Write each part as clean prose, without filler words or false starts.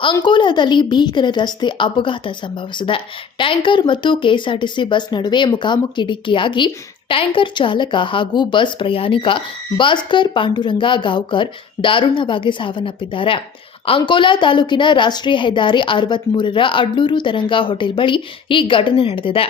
ಅಂಕೋಲಾದಲ್ಲಿ ಭೀಕರ ರಸ್ತೆ ಅಪಘಾತ ಸಂಭವಿಸಿದೆ. ಟ್ಯಾಂಕರ್ ಮತ್ತು ಕೆಎಸ್ಆರ್ಟಿಸಿ ಬಸ್ ನಡುವೆ ಮುಖಾಮುಖಿ ಡಿಕ್ಕಿಯಾಗಿ ಟ್ಯಾಂಕರ್ ಚಾಲಕ ಹಾಗೂ ಬಸ್ ಪ್ರಯಾಣಿಕ ಭಾಸ್ಕರ್ ಪಾಂಡುರಂಗ ಗಾಂವ್ಕರ್ ದಾರುಣವಾಗಿ ಸಾವನ್ನಪ್ಪಿದ್ದಾರೆ. ಅಂಕೋಲಾ ತಾಲೂಕಿನ ರಾಷ್ಟ್ರೀಯ ಹೆದ್ದಾರಿ 63ರ ಅಡ್ಲೂರು ತರಂಗ ಹೋಟೆಲ್ ಬಳಿ ಈ ಘಟನೆ ನಡೆದಿದೆ.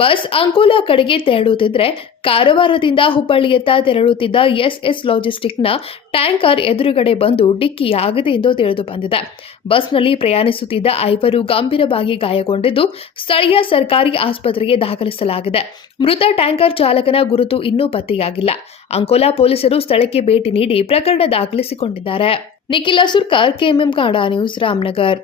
ಬಸ್ ಅಂಕೋಲಾ ಕಡೆಗೆ ತೆರಳುತ್ತಿದ್ದರೆ ಕಾರವಾರದಿಂದ ಹುಬ್ಬಳ್ಳಿಯತ್ತ ತೆರಳುತ್ತಿದ್ದ ಎಸ್ಎಸ್ ಲಾಜಿಸ್ಟಿಕ್ನ ಟ್ಯಾಂಕರ್ ಎದುರುಗಡೆ ಬಂದು ಡಿಕ್ಕಿಯಾಗಿದೆ ಎಂದು ತಿಳಿದು ಬಂದಿದೆ. ಬಸ್ನಲ್ಲಿ ಪ್ರಯಾಣಿಸುತ್ತಿದ್ದ 5 ಗಂಭೀರವಾಗಿ ಗಾಯಗೊಂಡಿದ್ದು ಸ್ಥಳೀಯ ಸರ್ಕಾರಿ ಆಸ್ಪತ್ರೆಗೆ ದಾಖಲಿಸಲಾಗಿದೆ. ಮೃತ ಟ್ಯಾಂಕರ್ ಚಾಲಕನ ಗುರುತು ಇನ್ನೂ ಪತ್ತೆಯಾಗಿಲ್ಲ. ಅಂಕೋಲಾ ಪೊಲೀಸರು ಸ್ಥಳಕ್ಕೆ ಭೇಟಿ ನೀಡಿ ಪ್ರಕರಣ ದಾಖಲಿಸಿಕೊಂಡಿದ್ದಾರೆ. ನಿಖಿಲ ಸುರ್ಕಾರ್, ಕೆಎಂಎಂ ಕನ್ನಡ ನ್ಯೂಸ್, ರಾಮನಗರ್.